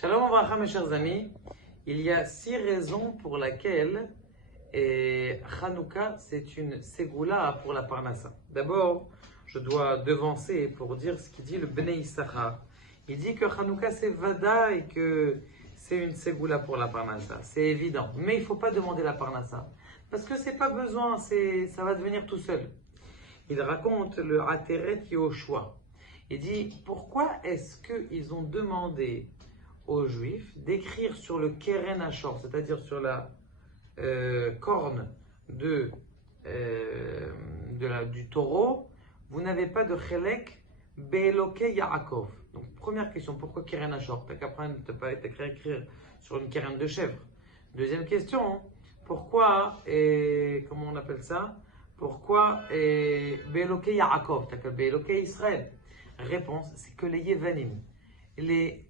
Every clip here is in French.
Shalom Avraham, mes chers amis. Il y a 6 raisons pour lesquelles Hanouka, c'est une ségoula pour la Parnassa. D'abord, je dois devancer pour dire ce qu'il dit le Bnei Issachar. Il dit que Hanouka, c'est Vada et que c'est une ségoula pour la Parnassa. C'est évident. Mais il ne faut pas demander la Parnassa. Parce que c'est pas besoin, ça va devenir tout seul. Il raconte le Ateret Yoshua. Il dit, pourquoi est-ce qu'ils ont demandé aux Juifs d'écrire sur le Keren Ashor, c'est-à-dire sur la corne du taureau, vous n'avez pas de Chelek Be'eloke Yaakov. Donc, première question, pourquoi Keren Ashor? T'as qu'après, tu n'as pas écrire sur une keren de chèvre. Deuxième question, pourquoi, comment on appelle ça? Pourquoi Be'eloke Yaakov? T'as que Be'eloke Israël. Réponse, c'est que les Yevanim, les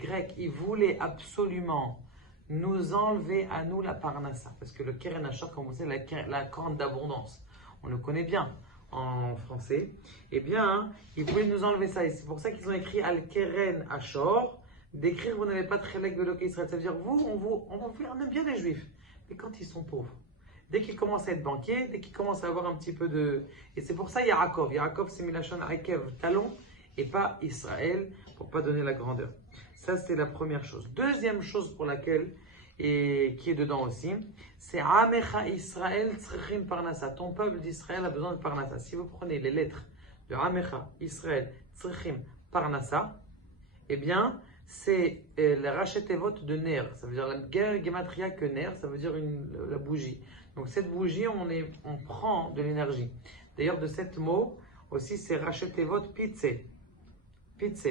Grecs, ils voulaient absolument nous enlever à nous la Parnassa. Parce que le Keren Ashor, comme vous savez, la corne d'abondance, on le connaît bien en français. Eh bien, ils voulaient nous enlever ça. Et c'est pour ça qu'ils ont écrit Al Keren Ashor, d'écrire vous n'avez pas de Chelek Be'eloke Israël. Ça veut dire, on aime bien les Juifs, mais quand ils sont pauvres. Dès qu'ils commencent à être banquiers, dès qu'ils commencent à avoir un petit peu de... Et c'est pour ça Yaakov. Yaakov, c'est Milachon Akev, talon, et pas Israël, pour ne pas donner la grandeur. Ça, c'est la première chose. Deuxième chose pour laquelle, et qui est dedans aussi, c'est Amecha Israël Tzrechim Parnassa. Ton peuple d'Israël a besoin de Parnassa. Si vous prenez les lettres de Amecha Israël Tzrechim Parnassa, eh bien, c'est le rachetevot de Ner. Ça veut dire la gematria que Ner, ça veut dire la bougie. Donc cette bougie, on prend de l'énergie. D'ailleurs, de cet mot aussi, c'est rachetevot pitse. Pitse.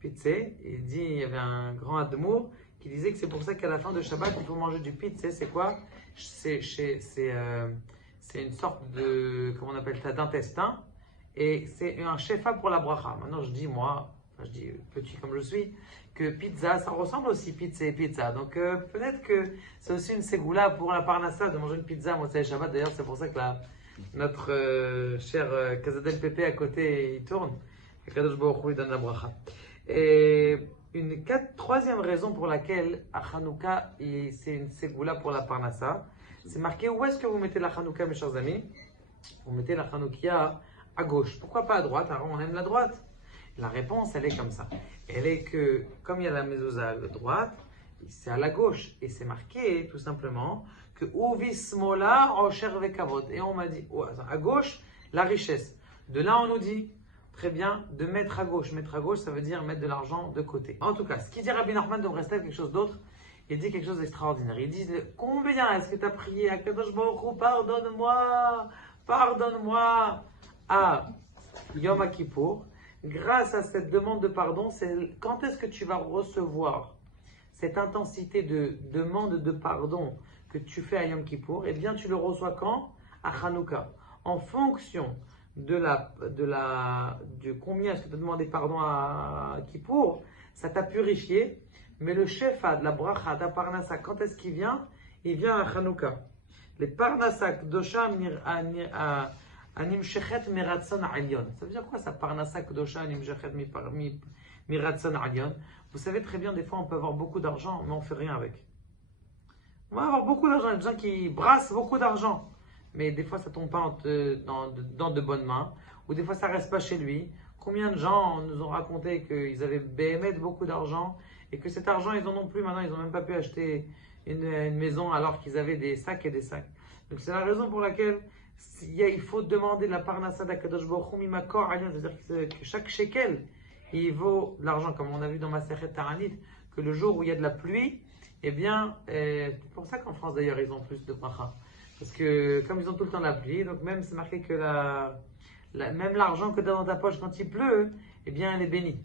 Pitse, il y avait un grand admour qui disait que c'est pour ça qu'à la fin de Shabbat, il faut manger du pitse. C'est quoi? C'est une sorte de, comment on appelle ça, d'intestin. Et c'est un shefa pour la bracha. Maintenant, je dis petit comme je suis, que pizza, ça ressemble aussi pizza et pizza. Donc peut-être que c'est aussi une ségoula pour la Parnassa de manger une pizza Motzei Shabbat. D'ailleurs, c'est pour ça que notre cher Kazadel Pépé à côté, il tourne. Et Kadosh Baruch Hu, il donne la bracha. Et troisième raison pour laquelle à Hanouka, c'est une ségoula pour la Parnassa, c'est marqué où est-ce que vous mettez la Hanouka, mes chers amis? Vous mettez la Hanoukia à gauche. Pourquoi pas à droite? Alors on aime la droite. La réponse, elle est comme ça. Elle est que, comme il y a la mezouza à droite, c'est à la gauche. Et c'est marqué, tout simplement, que Uvismola Osher Vekavod. Et on m'a dit, à gauche, la richesse. De là, on nous dit, très bien, de mettre à gauche. Mettre à gauche, ça veut dire mettre de l'argent de côté. En tout cas, ce qu'il dit Rabbi Nachman de Breslev, quelque chose d'autre, il dit quelque chose d'extraordinaire. Il dit, combien est-ce que tu as prié à Kadosh Baruch Hu, pardonne-moi à Yom Kippour. Grâce à cette demande de pardon, c'est quand est-ce que tu vas recevoir cette intensité de demande de pardon que tu fais à Yom Kippour? Eh bien, tu le reçois quand? À Hanouka. En fonction de combien est-ce que tu as demandé pardon à Kippour, ça t'a purifié. Mais le shefa de la bracha, de Parnassa, quand est-ce qu'il vient? Il vient à Hanouka. Les Parnassa, Kdosha, Animshechet Miratson Alyon. Ça veut dire quoi ça? Parnassa Kdosha Animshechet Miratson Alyon. Vous savez très bien, des fois on peut avoir beaucoup d'argent, mais on ne fait rien avec. On va avoir beaucoup d'argent, il y a des gens qui brassent beaucoup d'argent, mais des fois ça ne tombe pas dans de bonnes mains, ou des fois ça ne reste pas chez lui. Combien de gens nous ont raconté qu'ils avaient béhémet beaucoup d'argent, et que cet argent ils n'en ont plus maintenant, ils n'ont même pas pu acheter une maison alors qu'ils avaient des sacs et des sacs. Donc c'est la raison pour laquelle il faut demander la Parnassa d'Akadosh Baruch Hu Mimakor Alyon, c'est-à-dire que chaque shekel, il vaut de l'argent, comme on a vu dans Masechet Ta'anit, que le jour où il y a de la pluie, eh bien, c'est pour ça qu'en France d'ailleurs ils ont plus de bracha. Parce que comme ils ont tout le temps la pluie, donc même c'est marqué que même l'argent que tu as dans ta poche quand il pleut, eh bien elle est bénie.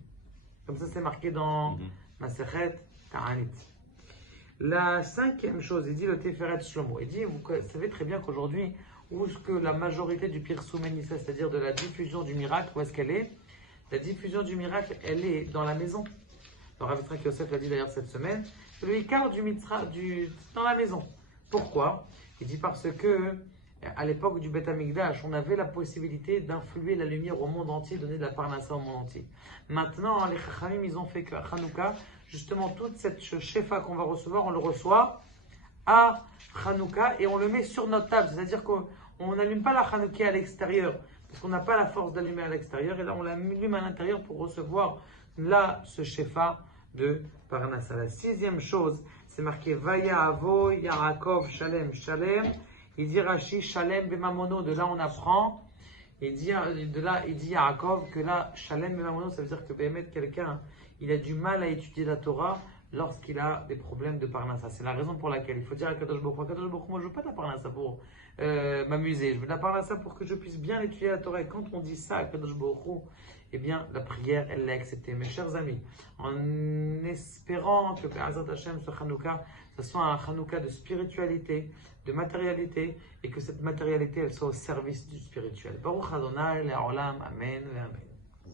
Comme ça c'est marqué dans Masechet Ta'anit. La cinquième chose, il dit le Teferet Shlomo. Il dit, vous savez très bien qu'aujourd'hui, où est-ce que la majorité du Pirsum Nissa, c'est-à-dire de la diffusion du miracle, où est-ce qu'elle est? La diffusion du miracle, elle est dans la maison. Alors Rav Yitzhak Yosef l'a dit d'ailleurs cette semaine, le Ikar dans la maison. Pourquoi? Il dit parce que À l'époque du Beth Amikdash, on avait la possibilité d'influer la lumière au monde entier, donner de la parnassa au monde entier. Maintenant, les Chachamim, ils ont fait qu'à Hanouka, justement, toute cette shefa qu'on va recevoir, on le reçoit à Hanouka et on le met sur notre table. C'est-à-dire qu'on n'allume pas la Hanouka à l'extérieur, parce qu'on n'a pas la force d'allumer à l'extérieur, et là on l'allume à l'intérieur pour recevoir là ce shefa de parnassa. La sixième chose, c'est marqué Vaya Avo Yaakov Shalem Shalem. Il dit Rashi Shalem Bemamono. De là on apprend. De là il dit Yaakov que là Shalem Bemamono, ça veut dire que quelqu'un il a du mal à étudier la Torah lorsqu'il a des problèmes de parnassa. C'est la raison pour laquelle il faut dire à Kadosh Baruch Hu, moi je veux pas de la parnassa pour m'amuser, je veux de la parnassa pour que je puisse bien étudier la Torah. Et quand on dit ça à Kadosh Baruch Hu, eh bien la prière elle l'a acceptée. Mes chers amis, en espérant que Be'ezrat Hashem ce Hanouka, ce soit un Hanouka de spiritualité, de matérialité, et que cette matérialité elle soit au service du spirituel. Baruch Adonai, Le'olam, Amen, Amen.